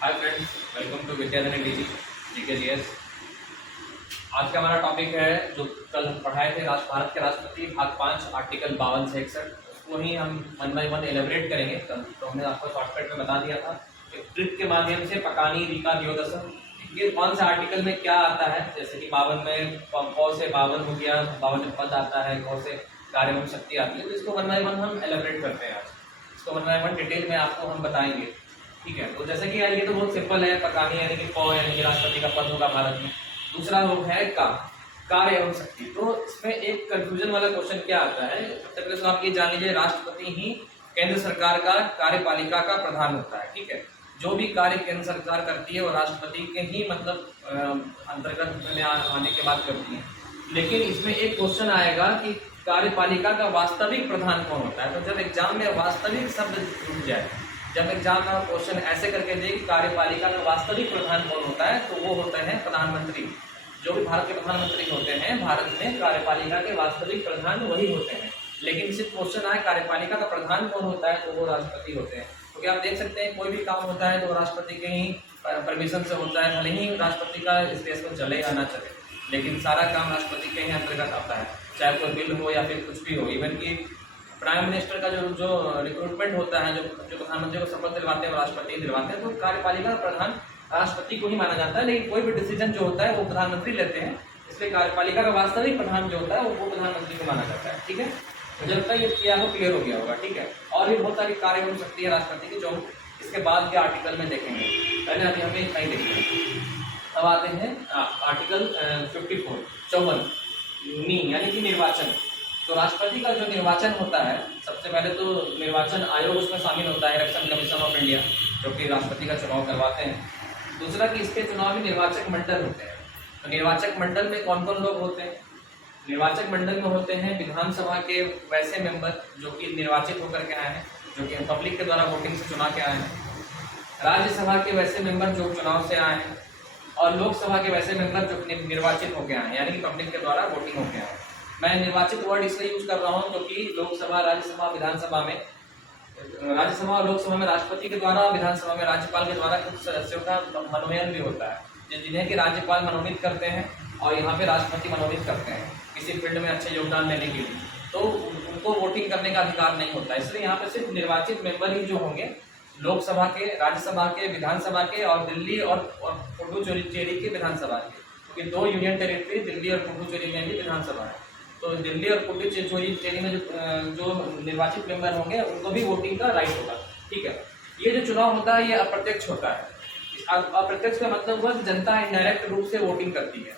Hi friends, welcome to Vidyadhan DG GK GS. आज का हमारा टॉपिक है जो कल हम पढ़ाए थे भारत के राष्ट्रपति भाग 5 आर्टिकल 52 से 61, उसको ही हम वन बाई वन एलेबरेट करेंगे। कल तो हमने आपको शॉर्टकट में बता दिया था एक ट्रिक के माध्यम से पकानी रीका दियोदशन ये कौन से आर्टिकल में क्या आता है। जैसे कि 52 में कौ से 52 हो गया, 52 में पद आता है, कौ से कार्य शक्ति आती है। तो इसको वन बाई वन हम एलेबरेट करते हैं। आज इसको वन बाई वन डिटेल में आपको हम बताएंगे। ठीक है, तो जैसे कि ये तो बहुत सिंपल है, पकानी यानी कि पौ यानी कि राष्ट्रपति का पद होगा भारत में। दूसरा रूप है का कार्य एवं शक्ति। तो इसमें एक कंफ्यूजन वाला क्वेश्चन क्या आता है, सबसे पहले तो आप ये जान लीजिए, राष्ट्रपति ही केंद्र सरकार का कार्यपालिका का प्रधान होता है। ठीक है, जो भी कार्य केंद्र सरकार करती है वो राष्ट्रपति के ही मतलब अंतर्गत में आने के बाद करती है। लेकिन इसमें एक क्वेश्चन आएगा कि कार्यपालिका का वास्तविक प्रधान कौन होता है। तो जब एग्जाम में वास्तविक शब्द जुड़ जाए, जब एग्जाम में क्वेश्चन ऐसे करके दे कि कार्यपालिका का वास्तविक प्रधान कौन होता है, तो वो होते हैं प्रधानमंत्री। जो भी भारत के प्रधानमंत्री होते हैं भारत में, कार्यपालिका के वास्तविक प्रधान वही होते हैं। लेकिन सिर्फ क्वेश्चन आए कार्यपालिका का प्रधान कौन होता है, तो वो राष्ट्रपति होते हैं। क्योंकि आप देख सकते हैं कोई भी काम होता है तो राष्ट्रपति के ही परमिशन से होता है, भले ही राष्ट्रपति का इस देश में चले या ना चले, लेकिन सारा काम राष्ट्रपति के ही अंतर्गत आता है। चाहे कोई बिल हो या फिर कुछ भी हो। इवन कि प्राइम मिनिस्टर का जो रिक्रूटमेंट होता है, जो प्रधानमंत्री को शपथ दिलवाते हैं, राष्ट्रपति दिलवाते हैं, तो कार्यपालिका का प्रधान राष्ट्रपति को ही माना जाता है। लेकिन कोई भी डिसीजन जो होता है वो प्रधानमंत्री लेते हैं, इसलिए कार्यपालिका का वास्तविक प्रधान जो होता है वो प्रधानमंत्री को माना जाता है। ठीक है, मुझे लगता है ये किया हो क्लियर हो गया होगा। ठीक है, और भी बहुत सारी कार्य हो सकती है राष्ट्रपति की, जो हम इसके बाद के आर्टिकल में देखेंगे। पहले अभी हमें नहीं देखेंगे। अब आते हैं आर्टिकल 54 54 यानी कि निर्वाचन। तो राष्ट्रपति का जो निर्वाचन होता है, सबसे पहले तो निर्वाचन आयोग उसमें शामिल होता है, इलेक्शन कमीशन ऑफ इंडिया, जो कि राष्ट्रपति का चुनाव करवाते हैं। दूसरा कि इसके चुनाव में निर्वाचक मंडल होते हैं। तो निर्वाचक मंडल में कौन कौन लोग होते हैं? निर्वाचक मंडल में होते हैं विधानसभा के वैसे मेंबर जो कि निर्वाचित होकर के आए हैं, जो कि पब्लिक के द्वारा वोटिंग से चुना के आए हैं। राज्यसभा के वैसे मेंबर जो चुनाव से आए हैं, और लोकसभा के वैसे मेंबर जो निर्वाचित होकर आए हैं, यानी कि पब्लिक के द्वारा वोटिंग होकर आए हैं। मैं निर्वाचित वर्ड इसलिए यूज कर रहा हूँ क्योंकि लोकसभा, राज्यसभा, विधानसभा में, राज्यसभा और लोकसभा में राष्ट्रपति के द्वारा, विधानसभा में राज्यपाल के द्वारा कुछ सदस्यों का मनोनयन भी होता है, जिन्हें कि राज्यपाल मनोनीत करते हैं और यहाँ पे राष्ट्रपति मनोनीत करते हैं किसी फील्ड में अच्छे योगदान देने के लिए। तो उनको वोटिंग करने का अधिकार नहीं होता, इसलिए यहाँ पे सिर्फ निर्वाचित मेंबर ही जो होंगे, लोकसभा के, राज्यसभा के, विधानसभा के, और दिल्ली और पुडुचेरी के विधानसभा के, क्योंकि 2 यूनियन टेरिटरी दिल्ली और पुडुचेरी में भी विधानसभा है। तो दिल्ली और पुडुचेरी में जो निर्वाचित मेंबर होंगे उनको भी वोटिंग का राइट होगा। ठीक है, ये जो चुनाव होता है ये अप्रत्यक्ष होता है। अप्रत्यक्ष का मतलब हुआ कि जनता इनडायरेक्ट रूप से वोटिंग करती है।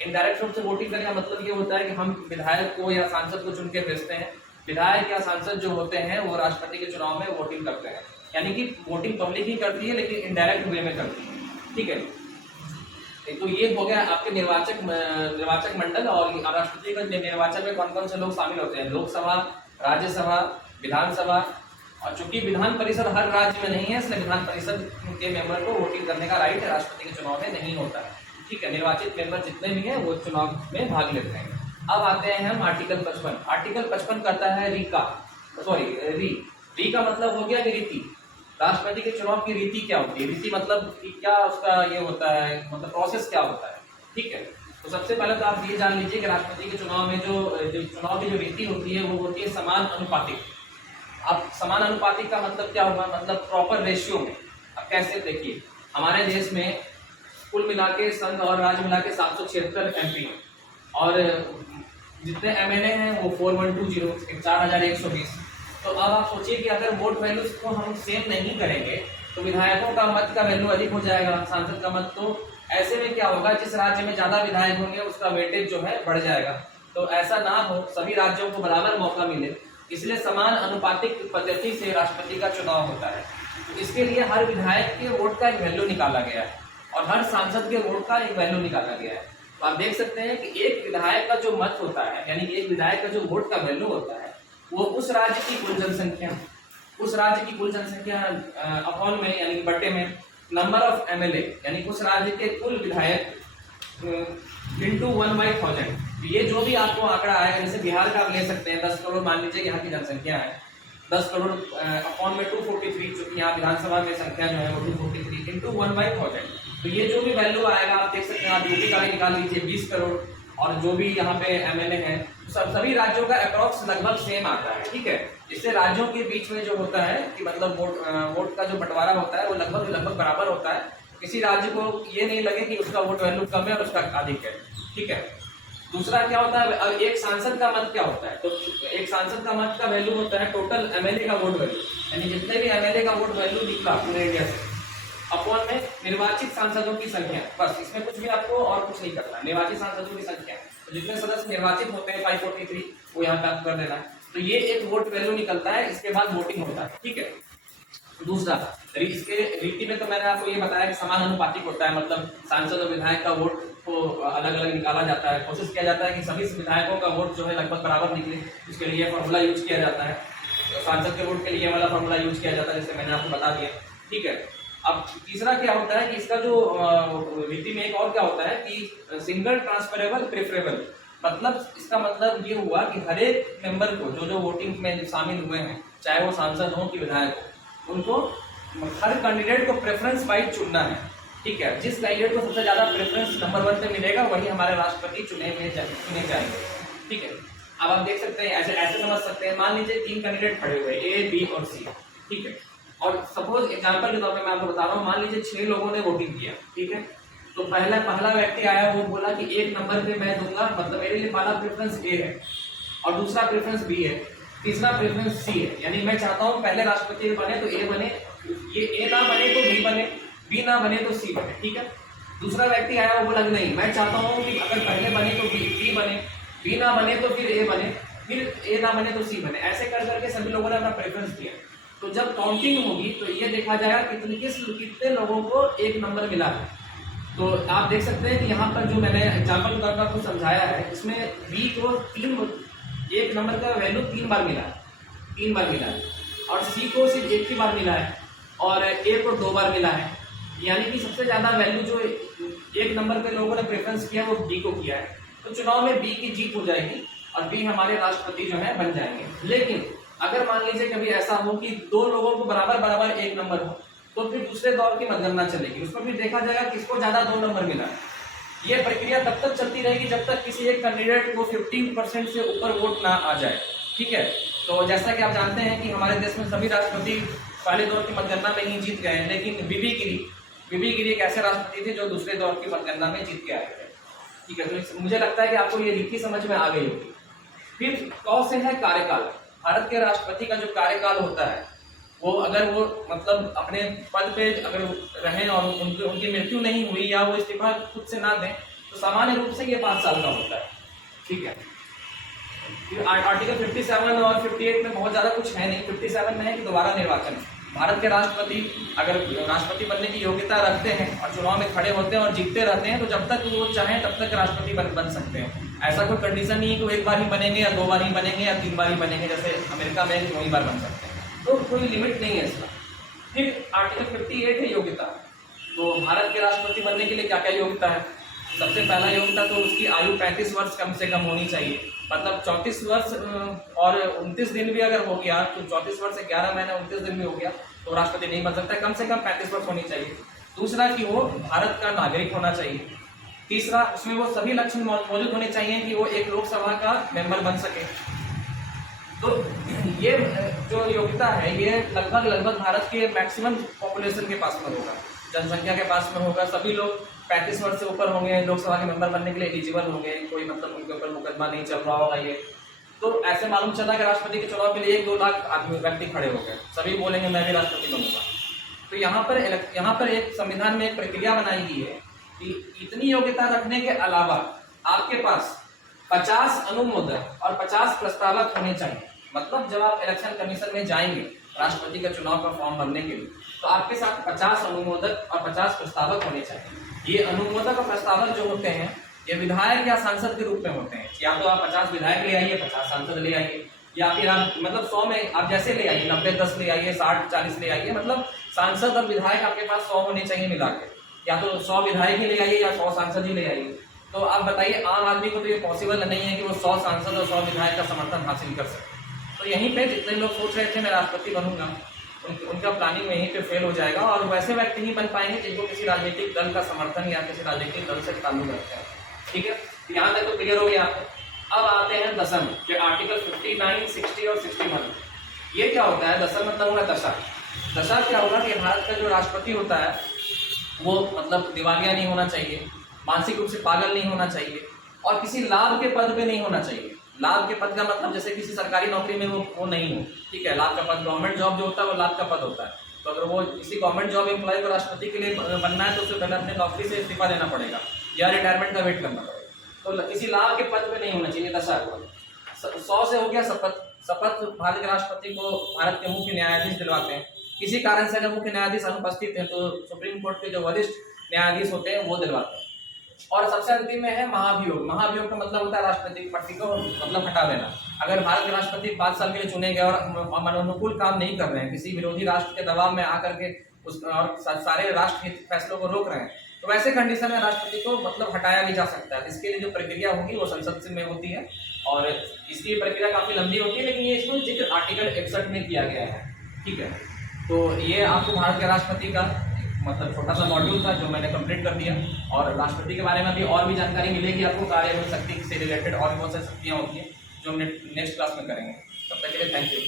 इनडायरेक्ट रूप से वोटिंग करने का मतलब ये होता है कि हम विधायक को या सांसद को चुन के भेजते हैं। विधायक या सांसद जो होते हैं वो राष्ट्रपति के चुनाव में वोटिंग करते हैं, यानी कि वोटिंग पब्लिक ही करती है लेकिन इनडायरेक्ट वे में करती है। ठीक है, तो ये हो गया आपके निर्वाचक मंडल। और राष्ट्रपति का निर्वाचन में कौन कौन से लोग शामिल होते हैं? लोकसभा, राज्यसभा, विधानसभा। और चूंकि विधान परिषद हर राज्य में नहीं है, इसलिए विधान परिषद के मेंबर को वोटिंग करने का राइट राष्ट्रपति के चुनाव में नहीं होता है। ठीक है, निर्वाचित मेंबर जितने भी हैं वो चुनाव में भाग लेते हैं। अब आते हैं हम आर्टिकल 55। आर्टिकल 55 कहता है री का मतलब हो गया कि रीति। राष्ट्रपति के चुनाव की रीति क्या होती है? रीति मतलब कि क्या उसका ये होता है, मतलब प्रोसेस क्या होता है। ठीक है, तो सबसे पहले तो आप ये जान लीजिए कि राष्ट्रपति के चुनाव में जो चुनाव की जो रीति होती है वो होती है समान अनुपातिक। अब समान अनुपातिक का मतलब क्या होगा? मतलब प्रॉपर रेशियो में। अब कैसे देखिए, हमारे देश में कुल मिला के संघ और राज्य मिला के 776 MP हैं, और जितने MLA हैं वो 4120 4120। तो अब आप सोचिए कि अगर वोट वैल्यू को हम सेम नहीं करेंगे तो विधायकों का मत का वैल्यू अधिक हो जाएगा, सांसद का मत। तो ऐसे में क्या होगा, जिस राज्य में ज्यादा विधायक होंगे उसका वेटेज जो है बढ़ जाएगा। तो ऐसा ना हो, सभी राज्यों को बराबर मौका मिले, इसलिए समान अनुपातिक पद्धति से राष्ट्रपति का चुनाव होता है। तो इसके लिए हर विधायक के वोट का एक वैल्यू निकाला गया है और हर सांसद के वोट का एक वैल्यू निकाला गया है। तो आप देख सकते हैं कि एक विधायक का जो मत होता है, यानी कि एक विधायक का जो वोट का वैल्यू होता है, वो उस राज्य की कुल जनसंख्या अपॉन में, यानी कि बट्टे में नंबर ऑफ MLA, यानी उस राज्य के कुल विधायक इंटू 1/1000। ये जो भी आपको आंकड़ा आएगा, जैसे बिहार का आप ले सकते हैं 10 करोड़ मान लीजिए यहाँ की जनसंख्या है, 10 करोड़ अपॉन में 243, चूंकि यहाँ विधानसभा में संख्या जो है वो 243 इंटू 1/1000। तो ये जो भी वैल्यू आएगा आप देख सकते हैं, आप यूपी का भी निकाल लीजिए 20 करोड़, और जो भी यहाँ पे एमएलए है सभी राज्यों का अप्रॉक्स लगभग सेम आता है। ठीक है, इससे राज्यों के बीच में जो होता है कि मतलब वोट का जो बंटवारा होता है वो लगभग बराबर होता है। किसी राज्य को ये नहीं लगे कि उसका वोट वैल्यू कम है और उसका अधिक है। ठीक है, दूसरा क्या होता है, अब एक सांसद का मत क्या होता है, तो एक सांसद का मत का वैल्यू होता है टोटल एमएलए का वोट वैल्यू, यानी जितने भी एमएलए का वोट वैल्यू निकला पूरे इंडिया से अपॉन में निर्वाचित सांसदों की संख्या। बस इसमें कुछ भी आपको और कुछ नहीं करना, निर्वाचित सांसदों की संख्या, तो जितने सदस्य निर्वाचित होते हैं 543 वो यहाँ पे आप कर देना है। तो ये एक वोट वैल्यू निकलता है, इसके बाद वोटिंग होता है। ठीक है, दूसरा इसके रीति में तो मैंने आपको ये बताया कि समान अनुपातिक होता है, मतलब सांसद और विधायक का वोट को अलग अलग निकाला जाता है, कोशिश किया जाता है कि सभी विधायकों का वोट जो है लगभग बराबर निकले, उसके लिए फॉर्मूला यूज किया जाता है। सांसद के वोट के लिए वाला फॉर्मूला यूज किया जाता है, जैसे मैंने आपको बता दिया। ठीक है, अब तीसरा क्या होता है कि इसका जो रीति में एक और क्या होता है कि सिंगल ट्रांसफरेबल प्रेफरेबल, मतलब इसका मतलब ये हुआ कि हर एक मेंबर को जो वोटिंग में शामिल हुए हैं, चाहे वो सांसद हो कि विधायक हो, उनको हर कैंडिडेट को प्रेफरेंस वाइज चुनना है। ठीक है, जिस कैंडिडेट को सबसे ज्यादा प्रेफरेंस नंबर 1 पे मिलेगा वही हमारे राष्ट्रपति चुने जाएंगे। ठीक है, अब आप देख सकते हैं, ऐसे समझ सकते हैं, मान लीजिए 3 कैंडिडेट खड़े हुए ए, बी और सी। ठीक है, और सपोज एग्जांपल के तौर पे मैं आपको बता रहा हूँ, मान लीजिए 6 लोगों ने वोटिंग किया। ठीक है, तो पहला व्यक्ति आया, वो बोला कि 1 नंबर पे मैं दूंगा, मतलब मेरे लिए पहला प्रेफरेंस ए है और दूसरा प्रेफरेंस बी है, तीसरा प्रेफरेंस सी है। यानी मैं चाहता हूँ पहले राष्ट्रपति बने तो ए बने, ये ए ना बने तो बी बने, बी ना बने तो सी बने। ठीक है, दूसरा व्यक्ति आया, वो बोला नहीं, मैं चाहता हूँ कि अगर पहले बने तो बी बने, बी ना बने तो फिर ए बने, फिर ए ना बने तो सी बने। ऐसे कर करके सभी लोगों ने अपना प्रेफरेंस दिया। तो जब काउंटिंग होगी तो ये देखा जाएगा कितने लोगों को 1 नंबर मिला है। तो आप देख सकते हैं कि यहाँ पर जो मैंने एग्जाम्पल के तौर पर आपको समझाया है, इसमें बी को 1 नंबर का वैल्यू 3 बार मिला है, और सी को सिर्फ 1 ही बार मिला है, और ए को 2 बार मिला है। यानी कि सबसे ज्यादा वैल्यू जो 1 नंबर पे लोगों ने प्रेफरेंस किया वो बी को किया है। तो चुनाव में बी की जीत हो जाएगी और बी हमारे राष्ट्रपति जो है बन जाएंगे। लेकिन अगर मान लीजिए कभी ऐसा हो कि 2 लोगों को बराबर 1 नंबर हो, तो फिर दूसरे दौर की मतगणना चलेगी, उसमें भी देखा जाएगा किसको ज्यादा 2 नंबर मिला है। ये प्रक्रिया तब तक चलती रहेगी जब तक किसी एक कैंडिडेट को 15% से ऊपर वोट ना आ जाए। ठीक है, तो जैसा कि आप जानते हैं कि हमारे देश में सभी राष्ट्रपति पहले दौर की मतगणना में ही जीत गए हैं, लेकिन बीबी गिरी एक ऐसे राष्ट्रपति थे जो दूसरे दौर की मतगणना में जीत के आए थे। ठीक है, तो मुझे लगता है कि आपको ये लिखी समझ में आ गई होगी। फिर कौ से है कार्यकाल। भारत के राष्ट्रपति का जो कार्यकाल होता है वो अगर वो मतलब अपने पद पे अगर रहें और उनकी मृत्यु नहीं हुई या वो इस्तीफा खुद से ना दें, तो सामान्य रूप से ये 5 साल का होता है। ठीक है, फिर आर्टिकल 57 और 58 में बहुत ज्यादा कुछ है नहीं। 57 में है कि दोबारा निर्वाचन, भारत के राष्ट्रपति अगर राष्ट्रपति बनने की योग्यता रखते हैं और चुनाव में खड़े होते हैं और जीतते रहते हैं, तो जब तक वो चाहें तब तक राष्ट्रपति बन सकते हैं। ऐसा कोई कंडीशन नहीं है कि वो 1 बार ही बनेंगे या 2 बार ही बनेंगे या 3 बार ही बनेंगे, जैसे अमेरिका में 2 ही बार बन सकते हैं। तो कोई लिमिट नहीं है इसका। फिर आर्टिकल 58 है योग्यता। तो भारत के राष्ट्रपति बनने के लिए क्या क्या योग्यता है? सबसे पहला योग्यता तो उसकी आयु 35 वर्ष कम से कम होनी चाहिए, मतलब 34 वर्ष और 29 दिन भी अगर हो गया, तो 34 वर्ष से 11 महीने 29 दिन भी हो गया तो राष्ट्रपति नहीं बन सकता। कम से कम 35 वर्ष होनी चाहिए। दूसरा कि वो भारत का नागरिक होना चाहिए। तीसरा, उसमें वो सभी लक्षण मौजूद होने चाहिए कि वो एक लोकसभा का मेंबर बन सके। तो ये जो योग्यता है ये लगभग भारत के मैक्सिमम पॉपुलेशन के पास में होगा, जनसंख्या के पास में होगा। सभी लोग 35 वर्ष से ऊपर होंगे, लोकसभा के मेंबर बनने के लिए एलिजिबल होंगे, कोई मतलब उनके ऊपर मुकदमा नहीं चल रहा होगा। ये तो ऐसे मालूम चला कि राष्ट्रपति के चुनाव के लिए 1-2 लाख आदमी व्यक्ति खड़े हो गए, सभी बोलेंगे मैं भी राष्ट्रपति बनूंगा। तो यहाँ पर एक संविधान में एक प्रक्रिया बनाई गई है कि इतनी योग्यता रखने के अलावा आपके पास 50 अनुमोदक और 50 प्रस्तावक होने चाहिए। मतलब जब आप इलेक्शन कमीशन में जाएंगे राष्ट्रपति का चुनाव का फॉर्म भरने के लिए, तो आपके साथ 50 अनुमोदक और 50 प्रस्तावक होने चाहिए। ये अनुमोदक और प्रस्तावक जो होते हैं ये विधायक या सांसद के रूप में होते हैं। या तो आप 50 विधायक ले आइए, 50 सांसद ले आइए, या फिर आप मतलब 100 में आप जैसे ले आइए, 90-10 ले आइए, 60-40 ले आइए। मतलब सांसद और विधायक आपके पास 100 होने चाहिए मिला के, या तो 100 विधायक ही ले आइए या 100 सांसद ही ले आइए। तो आप बताइए, आम आदमी को तो ये पॉसिबल नहीं है कि वो 100 सांसद और 100 विधायक का समर्थन हासिल कर सके। तो यहीं पे जितने लोग सोच रहे थे मैं राष्ट्रपति बनूंगा, उनका प्लानिंग में यहीं पे फेल हो जाएगा और वैसे व्यक्ति नहीं बन पाएंगे जिनको किसी राजनीतिक दल का समर्थन या किसी राजनीतिक दल से ताल्लुक रखते हैं। ठीक है, यहाँ तक तो क्लियर हो गया आपको। अब आते हैं दशम, जो आर्टिकल 59, 60 और 61। ये क्या होता है? दशम मतलब होगा दशा। दशा क्या होगा कि भारत का जो राष्ट्रपति होता है वो मतलब दिवालिया नहीं होना चाहिए, मानसिक रूप से पागल नहीं होना चाहिए और किसी लाभ के पद पे नहीं होना चाहिए। लाभ के पद का मतलब जैसे किसी सरकारी नौकरी में वो नहीं हो, ठीक है। लाभ का पद, गवर्नमेंट जॉब जो होता है वो लाभ का पद होता है। तो अगर वो किसी गवर्नमेंट जॉब एम्प्लॉय को राष्ट्रपति के लिए बनना है तो उससे पहले अपने नौकरी से इस्तीफा देना पड़ेगा या रिटायरमेंट का वेट करना पड़ेगा। तो किसी लाभ के पद पे नहीं होना चाहिए, दशा को। 100 से हो गया शपथ। शपथ भारत के राष्ट्रपति को भारत के मुख्य न्यायाधीश दिलवाते हैं। किसी कारण से अगर मुख्य न्यायाधीश अनुपस्थित हैं तो सुप्रीम कोर्ट के जो वरिष्ठ न्यायाधीश होते हैं वो दिलवाते हैं। और सबसे अंतिम में है महाभियोग। महाभियोग का मतलब होता है राष्ट्रपति की पट्टी को मतलब हटा देना। अगर भारत के राष्ट्रपति 5 साल के लिए चुने गए और मनोनुकूल काम नहीं कर रहे हैं, किसी विरोधी राष्ट्र के दबाव में आकर के उस और सारे राष्ट्र के फैसलों को रोक रहे हैं, तो वैसे कंडीशन में राष्ट्रपति को मतलब हटाया भी जा सकता है। इसके लिए जो प्रक्रिया होगी वो संसद में होती है और इसकी प्रक्रिया काफी लंबी होती है, लेकिन ये इसको जिक्र आर्टिकल 61 में किया गया है। ठीक है, तो ये आपको भारत के राष्ट्रपति का मतलब छोटा सा मॉड्यूल था जो मैंने कंप्लीट कर दिया। और राष्ट्रपति के बारे में भी और भी जानकारी मिलेगी आपको, कार्य शक्ति से रिलेटेड और बहुत सारी शक्तियाँ होती हैं जो हम नेक्स्ट क्लास में करेंगे। तब तक के लिए थैंक यू।